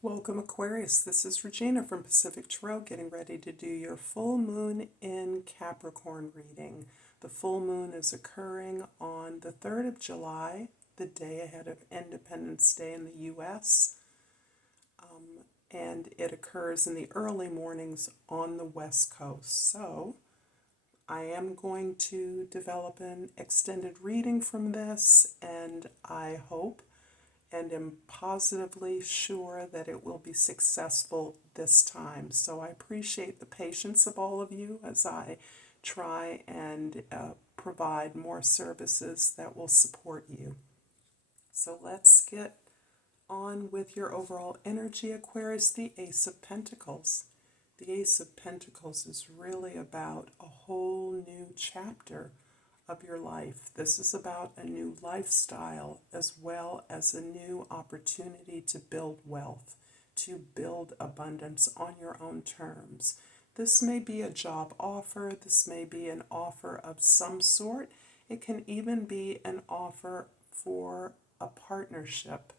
Welcome, Aquarius. This is Regina from Pacific Tarot, getting ready to do your full moon in Capricorn reading. The full moon is occurring on the 3rd of July, the day ahead of Independence Day in the U.S., and it occurs in the early mornings on the West Coast. So I am going to develop an extended reading from this, and I hope and am positively sure that it will be successful this time. So I appreciate the patience of all of you as I try and provide more services that will support you. So let's get on with your overall energy, Aquarius, the Ace of Pentacles. The Ace of Pentacles is really about a whole new chapter of your life. This is about a new lifestyle as well as a new opportunity to build wealth, to build abundance on your own terms. This may be a job offer, this may be an offer of some sort. It can even be an offer for a partnership.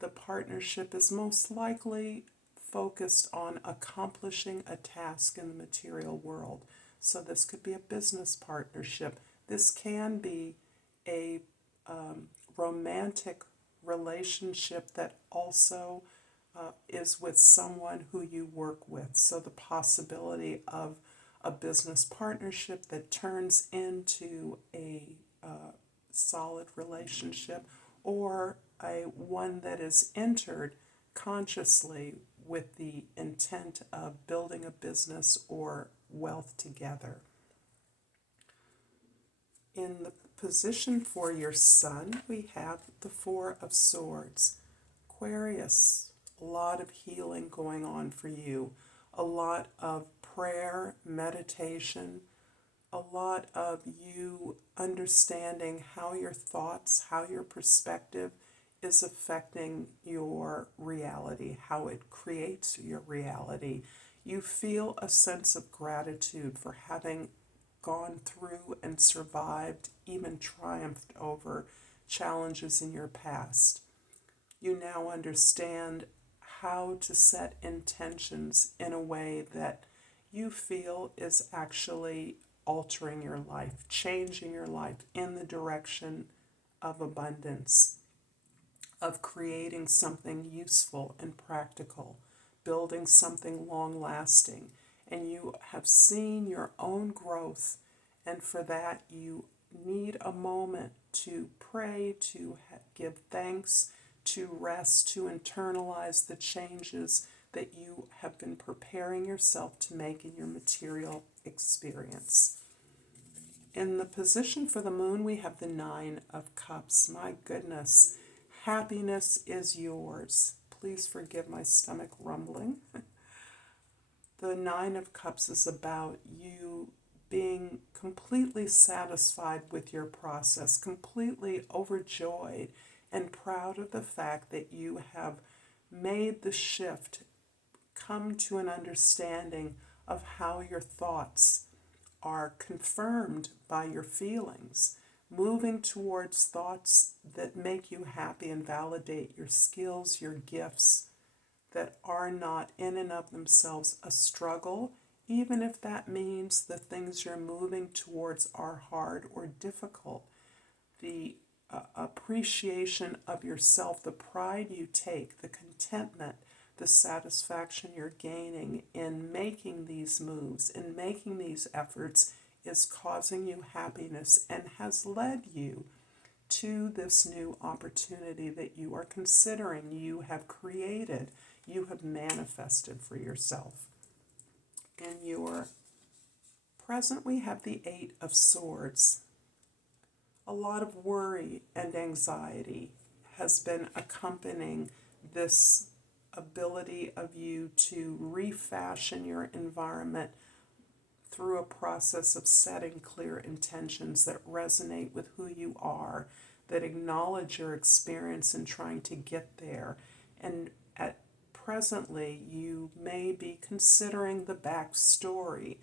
The partnership is most likely focused on accomplishing a task in the material world. So this could be a business partnership. This can be a romantic relationship that also is with someone who you work with. So the possibility of a business partnership that turns into a solid relationship, or a one that is entered consciously with the intent of building a business or wealth together. In the position for your sun, we have the Four of Swords. Aquarius, a lot of healing going on for you, a lot of prayer, meditation, a lot of you understanding how your thoughts, how your perspective is affecting your reality, how it creates your reality. You feel a sense of gratitude for having gone through and survived, even triumphed over challenges in your past. You now understand how to set intentions in a way that you feel is actually altering your life, changing your life in the direction of abundance, of creating something useful and practical, building something long lasting. And you have seen your own growth, and for that you need a moment to pray, to give thanks, to rest, to internalize the changes that you have been preparing yourself to make in your material experience. In the position for the moon, we have the Nine of Cups. My goodness, happiness is yours. Please forgive my stomach rumbling. The Nine of Cups is about you being completely satisfied with your process, completely overjoyed and proud of the fact that you have made the shift, come to an understanding of how your thoughts are confirmed by your feelings, moving towards thoughts that make you happy and validate your skills, your gifts, that are not in and of themselves a struggle, even if that means the things you're moving towards are hard or difficult. The appreciation of yourself, the pride you take, the contentment, the satisfaction you're gaining in making these moves, in making these efforts, is causing you happiness and has led you to this new opportunity that you are considering, you have created, you have manifested for yourself. In your present, we have the Eight of Swords. A lot of worry and anxiety has been accompanying this ability of you to refashion your environment through a process of setting clear intentions that resonate with who you are, that acknowledge your experience in trying to get there. And at presently, you may be considering the backstory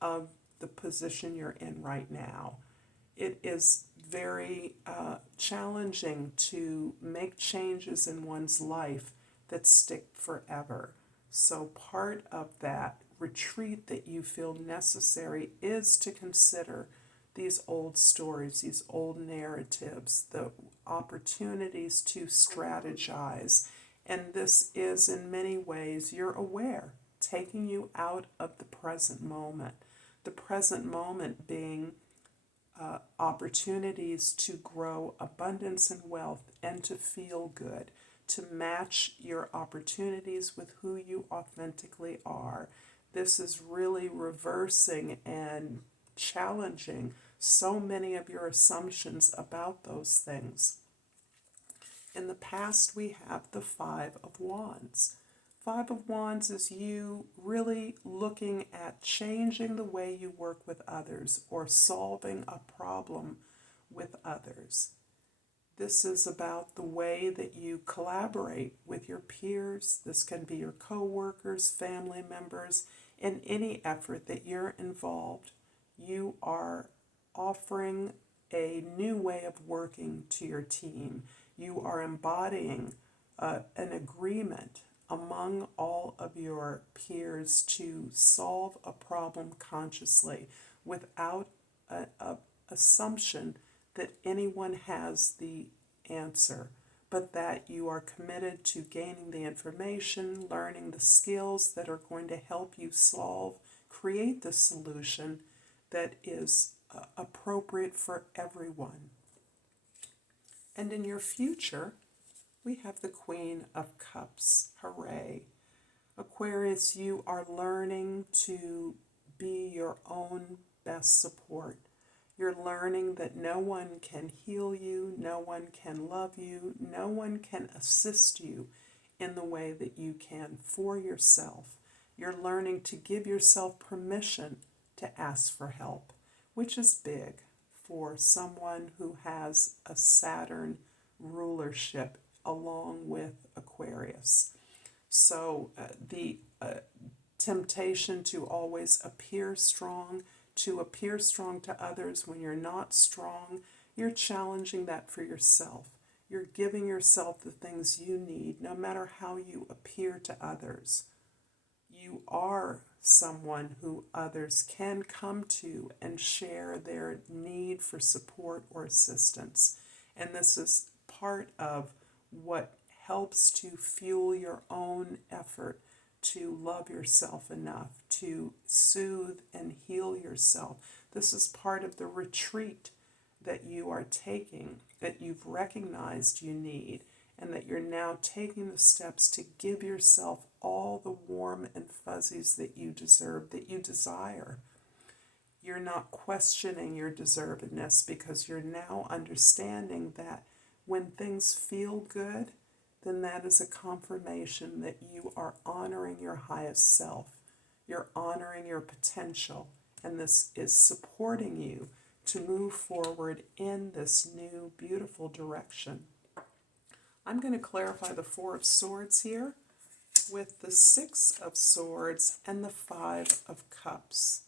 of the position you're in right now. It is very challenging to make changes in one's life that stick forever. So part of that retreat that you feel necessary is to consider these old stories, these old narratives, the opportunities to strategize. And this is, in many ways, you're aware, taking you out of the present moment. The present moment being opportunities to grow abundance and wealth and to feel good, to match your opportunities with who you authentically are. This is really reversing and challenging so many of your assumptions about those things. In the past, we have the Five of Wands. Five of Wands is you really looking at changing the way you work with others or solving a problem with others. This is about the way that you collaborate with your peers. This can be your co-workers, family members. In any effort that you're involved, you are offering a new way of working to your team. You are embodying an agreement among all of your peers to solve a problem consciously without an assumption that anyone has the answer, but that you are committed to gaining the information, learning the skills that are going to help you create the solution that is appropriate for everyone. And in your future, we have the Queen of Cups. Hooray. Aquarius, you are learning to be your own best support. You're learning that no one can heal you, no one can love you, no one can assist you in the way that you can for yourself. You're learning to give yourself permission to ask for help, which is big for someone who has a Saturn rulership along with Aquarius. So the temptation to always appear strong, to appear strong to others when you're not strong, you're challenging that for yourself. You're giving yourself the things you need, no matter how you appear to others. You are someone who others can come to and share their need for support or assistance. And this is part of what helps to fuel your own effort to love yourself enough, to soothe and heal yourself. This is part of the retreat that you are taking, that you've recognized you need, and that you're now taking the steps to give yourself all the warm and fuzzies that you deserve, that you desire. You're not questioning your deservedness because you're now understanding that when things feel good, then that is a confirmation that you are honoring your highest self. You're honoring your potential, and this is supporting you to move forward in this new, beautiful direction. I'm going to clarify the Four of Swords here with the Six of Swords and the Five of Cups.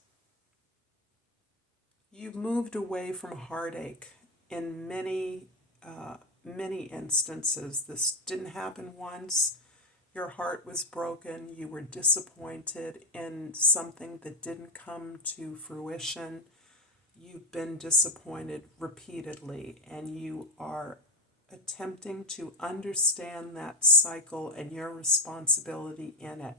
You've moved away from heartache in many instances. This didn't happen once. Your heart was broken. You were disappointed in something that didn't come to fruition. You've been disappointed repeatedly, and you are attempting to understand that cycle and your responsibility in it,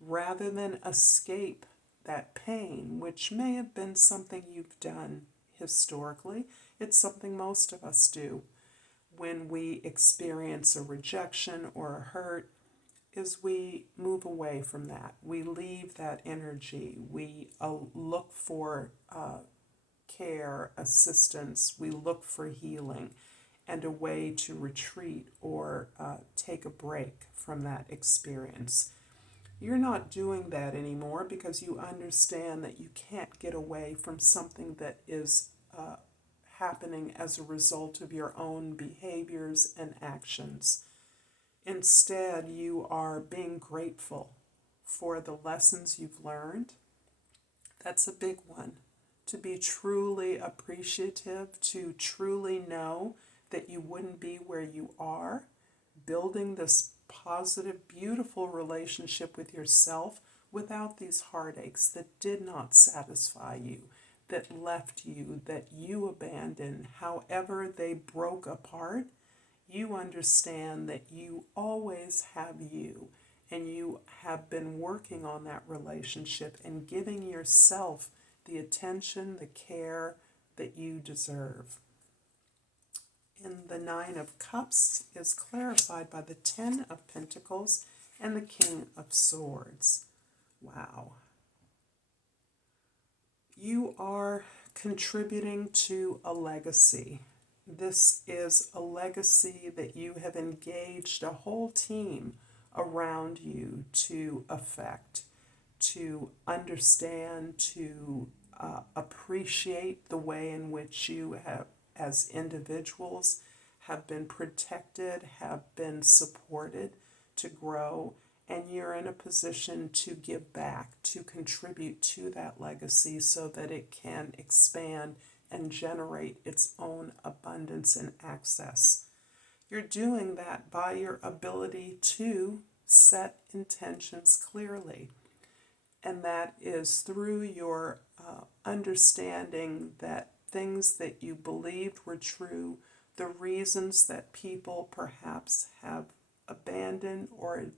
rather than escape that pain, which may have been something you've done historically. It's something most of us do when we experience a rejection or a hurt, is we move away from that. We leave that energy. We look for care, assistance. We look for healing and a way to retreat or take a break from that experience. You're not doing that anymore because you understand that you can't get away from something that is happening as a result of your own behaviors and actions. Instead, you are being grateful for the lessons you've learned. That's a big one. To be truly appreciative, to truly know that you wouldn't be where you are, building this positive, beautiful relationship with yourself without these heartaches that did not satisfy you, that left you, that you abandoned, however they broke apart. You understand that you always have you, and you have been working on that relationship and giving yourself the attention, the care that you deserve. And the Nine of Cups is clarified by the Ten of Pentacles and the King of Swords. Wow. You are contributing to a legacy. This is a legacy that you have engaged a whole team around you to affect, to understand, to appreciate the way in which you have, as individuals, have been protected, have been supported to grow, and you're in a position to give back, to contribute to that legacy so that it can expand and generate its own abundance and access. You're doing that by your ability to set intentions clearly. And that is through your understanding that things that you believed were true, the reasons that people perhaps have abandoned or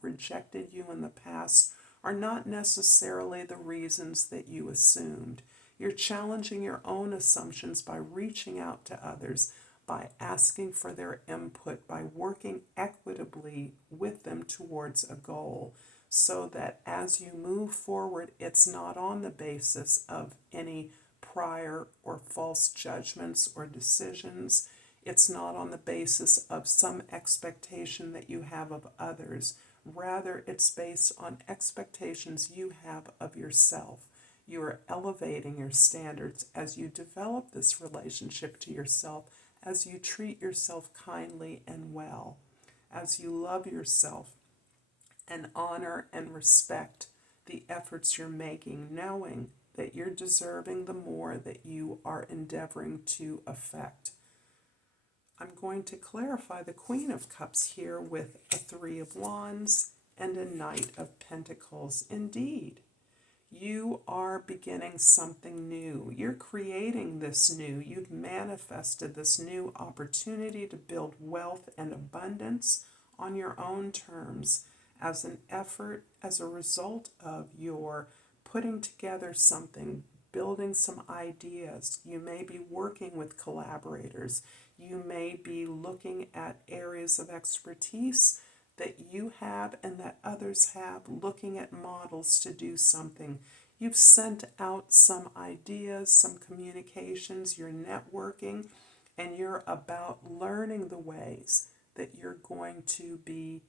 rejected you in the past are not necessarily the reasons that you assumed. You're challenging your own assumptions by reaching out to others, by asking for their input, by working equitably with them towards a goal, so that as you move forward, it's not on the basis of any prior or false judgments or decisions. It's not on the basis of some expectation that you have of others. Rather, it's based on expectations you have of yourself. You are elevating your standards as you develop this relationship to yourself, as you treat yourself kindly and well, as you love yourself and honor and respect the efforts you're making, knowing that you're deserving the more that you are endeavoring to affect. I'm going to clarify the Queen of Cups here with a Three of Wands and a Knight of Pentacles. Indeed, you are beginning something new. You're creating this new. You've manifested this new opportunity to build wealth and abundance on your own terms as an effort, as a result of your putting together something, building some ideas. You may be working with collaborators. You may be looking at areas of expertise that you have and that others have, looking at models to do something. You've sent out some ideas, some communications, you're networking, and you're about learning the ways that you're going to be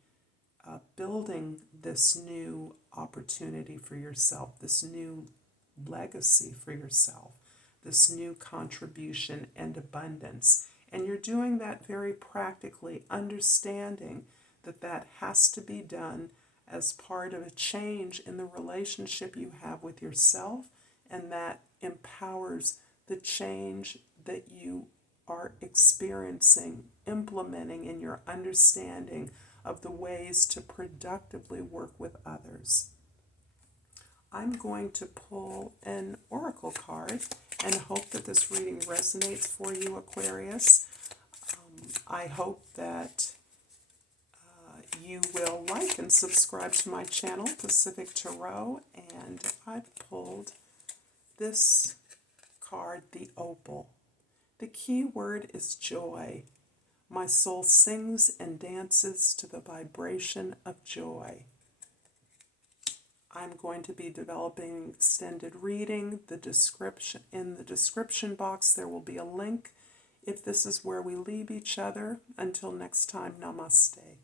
building this new opportunity for yourself, this new legacy for yourself, this new contribution and abundance. And you're doing that very practically, understanding that that has to be done as part of a change in the relationship you have with yourself, and that empowers the change that you are experiencing, implementing in your understanding of the ways to productively work with others. I'm going to pull an oracle card and hope that this reading resonates for you, Aquarius. I hope that you will like and subscribe to my channel, Pacific Tarot, and I've pulled this card, the Opal. The key word is joy. My soul sings and dances to the vibration of joy. I'm going to be developing extended reading. In the description box, there will be a link if this is where we leave each other. Until next time, namaste.